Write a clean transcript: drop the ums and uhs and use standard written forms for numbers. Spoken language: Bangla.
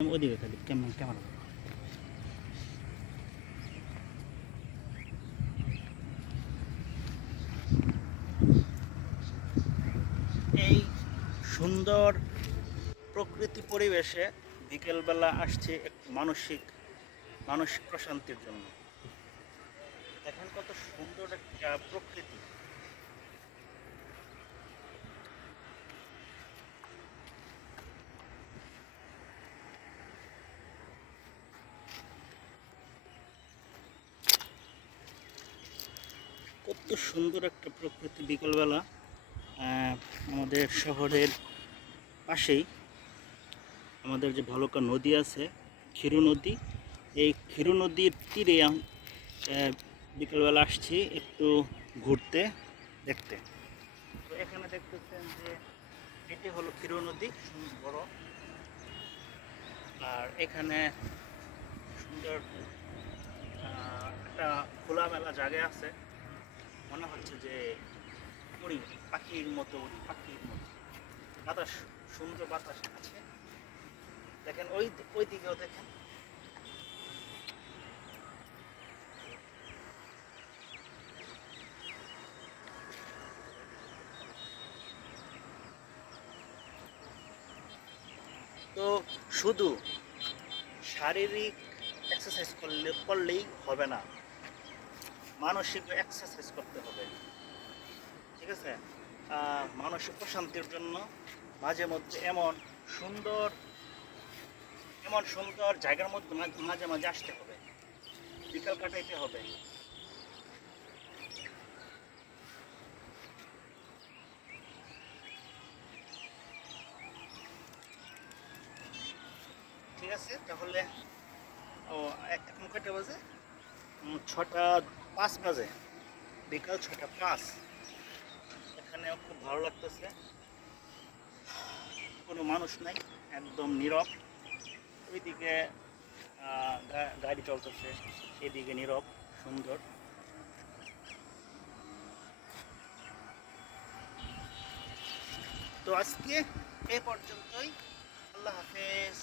ওদিকে খালি ক্যামেরা। এই সুন্দর প্রকৃতি পরিবেশে বিকেলবেলা আসছে একটু মানসিক প্রশান্তির জন্য। দেখেন কত সুন্দর একটা প্রকৃতি। কত সুন্দর একটা প্রকৃতি বিকেলবেলা। আমাদের শহরের পাশেই আমাদের যে ভালুকা নদী আছে, ক্ষীর নদী, এই ক্ষীর নদীর তীরে বিকেলবেলা আসছি একটু ঘুরতে দেখতে। তো এখানে দেখতেছেন যে এটি হলো ক্ষীর নদী, বড়। আর এখানে সুন্দর একটা খোলামেলা জায়গা আছে, মনে হচ্ছে যে উড়ি পাখির মতো বাতাস, সুন্দর বাতাস আছে। দেখেন ওই দিকেও দেখেন। তো শুধু শারীরিক এক্সারসাইজ করলেই হবে না, মানসিক এক্সারসাইজ করতে হবে। ঠিক আছে? মানসিক প্রশান্তির জন্য মাঝে মধ্যে এমন সুন্দর জায়গার মধ্যে মাঝে মাঝে আসতে হবে, বিকাল কাটাইতে হবে। ঠিক আছে, তাহলে এখন কয়টা বাজে? 6টা 5 বাজে, বিকাল 6টা 5। এখানেও খুব ভালো লাগতেছে, কোনো মানুষ নাই, একদম নীরব। ওইদিকে গাড়ি চলতেছে, এদিকে নীরব, সুন্দর। তো আজকে এ পর্যন্তই। আল্লাহ হাফেজ।